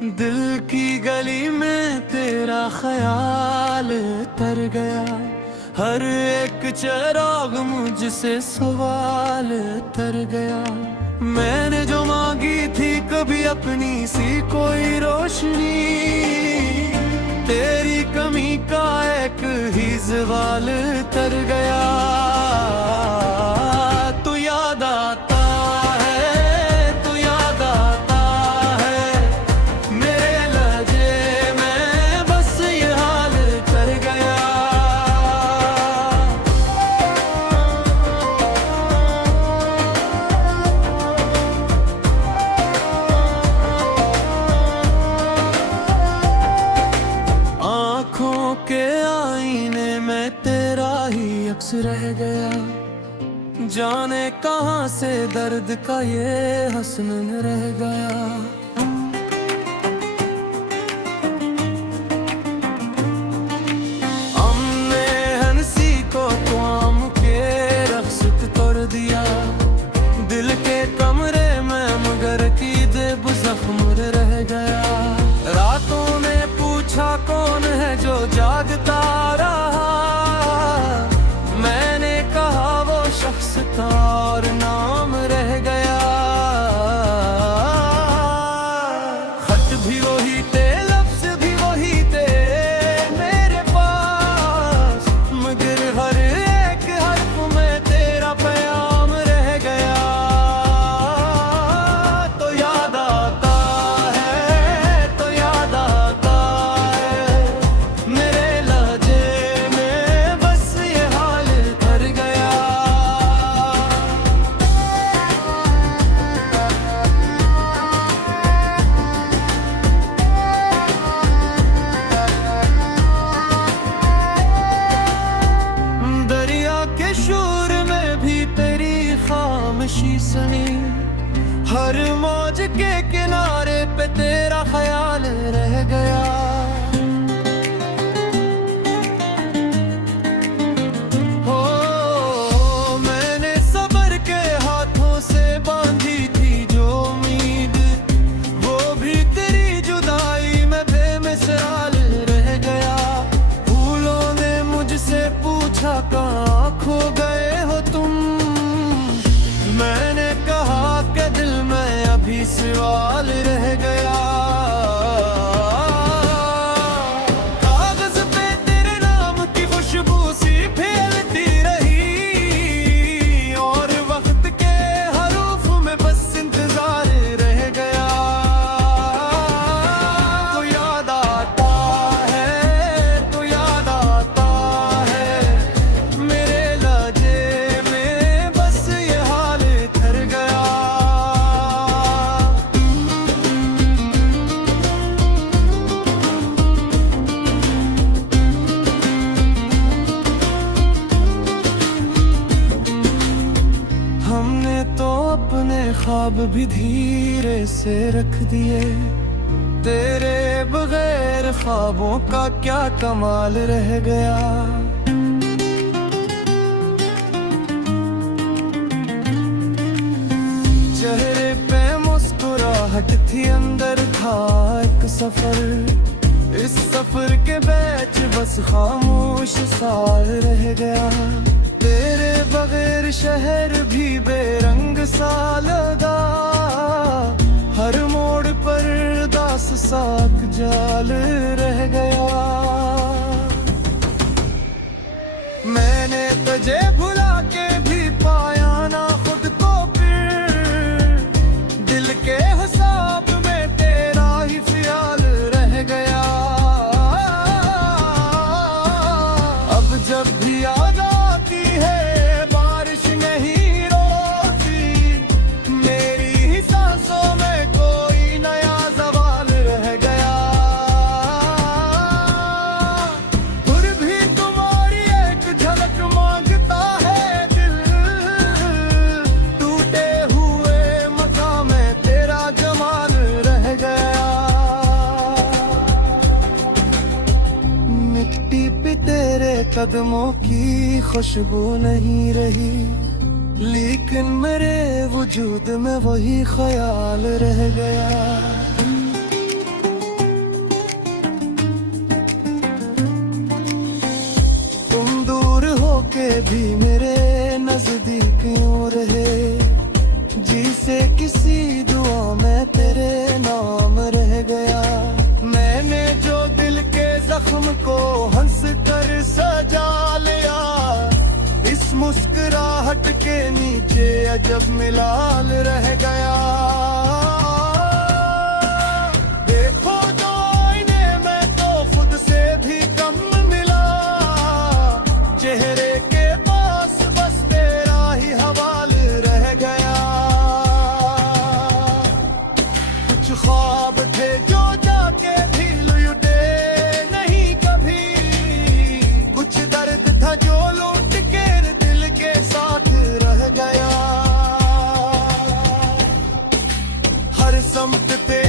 दिल की गली में तेरा ख्याल तर गया, हर एक चिराग मुझसे सवाल तर गया। मैंने जो मांगी थी कभी अपनी सी कोई रोशनी, तेरी कमी का एक ही सवाल तर गया। तू याद आता है, तू याद आता है, मेरे लहजे में बस ये हाल कर गया। आँखों के आईने में तेरा ही अक्स रह गया, जाने कहां से दर्द का ये हसन रह गया। हमने हंसी को क़्वाम के रक्स तोड़ दिया, दिल के कमरे में मगर की देब जख्म रह गया। रातों ने पूछा कौन है जो जागता रहा, मैंने कहा वो शख्स था और नाम रह गया। खत भी वही थे, लफ्ज भी वही थे मेरे पास, मगर हर एक हर्फ में तेरा पैगाम रह गया। तो याद आता है, तो याद आता है, मेरे लहजे में बस ये हाल कर गया। दरिया के शोर में भी तेरी खामोशी सुनी, हर मौज के किनारे पे तेरा ख्याल रह गया। हो मैंने सब्र के हाथों से बांधी थी जो उम्मीद, वो भी तेरी जुदाई में बेमिसाल रह गया। फूलों ने मुझसे पूछा कहाँ खो गए हो तुम, मैंने कहा कि दिल में अभी सवाल रह गया। कागज पे तेरे नाम की खुशबू सी फैलती रही, और वक्त के हरूफ में बस इंतजार रह गया। तो याद आता है, तो याद आता है, मेरे लहजे में बस ये हाल कर गया। हमने तो अपने ख्वाब भी धीरे से रख दिए, तेरे बगैर ख्वाबों का क्या कमाल रह गया। चेहरे पे मुस्कुराहट थी, अंदर था एक सफर, इस सफर के बीच बस खामोश साल रह गया। तेरे बगैर शहर भी बेरंग सा लगा, हर मोड़ पर दास साक जाल रह गया। मैंने तुझे भुला के भी पाया ना खुद को, फिर दिल के हिसाब में तेरा ही ख्याल रह गया। अब जब भी याद आती है बारिश नहीं रोती, मेरी ही सांसों में कोई नया सवाल रह गया। फिर भी तुम्हारी एक झलक मांगता है दिल, टूटे हुए मकाम में तेरा जमाल रह गया। मिट्टी पे तेरे कदमों की खुशबू नहीं रही, लेकिन मेरे वजूद में वही ख्याल रह गया। के भी मेरे नजदीक यूं रहे, जिसे किसी दुआ में तेरे नाम रह गया। मैंने जो दिल के जख्म को हंस कर सजा लिया, इस मुस्कुराहट के नीचे अजब मिलाल रह गया। देखो तो आईने में तो खुद से भी कम मिला, चेहरे के पास बस तेरा ही हवाल रह गया। कुछ ख्वाब थे जो जाके भी लुटे नहीं कभी, कुछ दर्द था जो लौट के दिल के साथ रह गया। हर समत पे